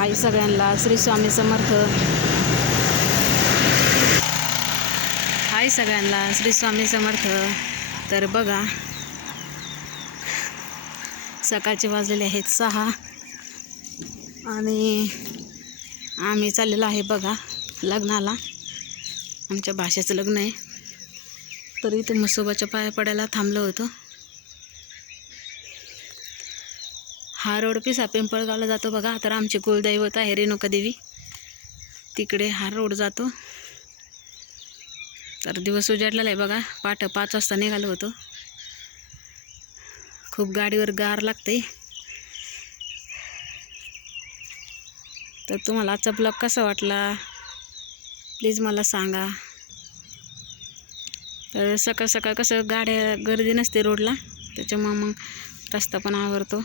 हाय सगळ्यांना श्री स्वामी समर्थ. हाय सगळ्यांना श्री स्वामी समर्थ. तर बघा सकाळचे वाजलेले आहेत सहा. आणि आम्ही चाललेलो आहे बघा लग्नाला. आमच्या भाषेचं लग्न आहे. तर इथे मसोबाच्या पाया पडायला थांबलो होतो. हा रोड पिसा पिंपळगावला जातो बघा. तर आमचे कुलदैवत आहे रेणुका देवी. तिकडे हा रोड जातो. तर दिवस उजाडलेला आहे बघा. पाठ पाच वाजता निघालो होतो. खूप गाडीवर गार लागते तर तुम्हाला आजचा ब्लॉग कसा वाटला? प्लीज मला सांगा. तर सकाळ सकाळ कसं गाड्या गर्दी नसते रोडला. त्याच्यामुळं मग रस्ता पण आवरतो.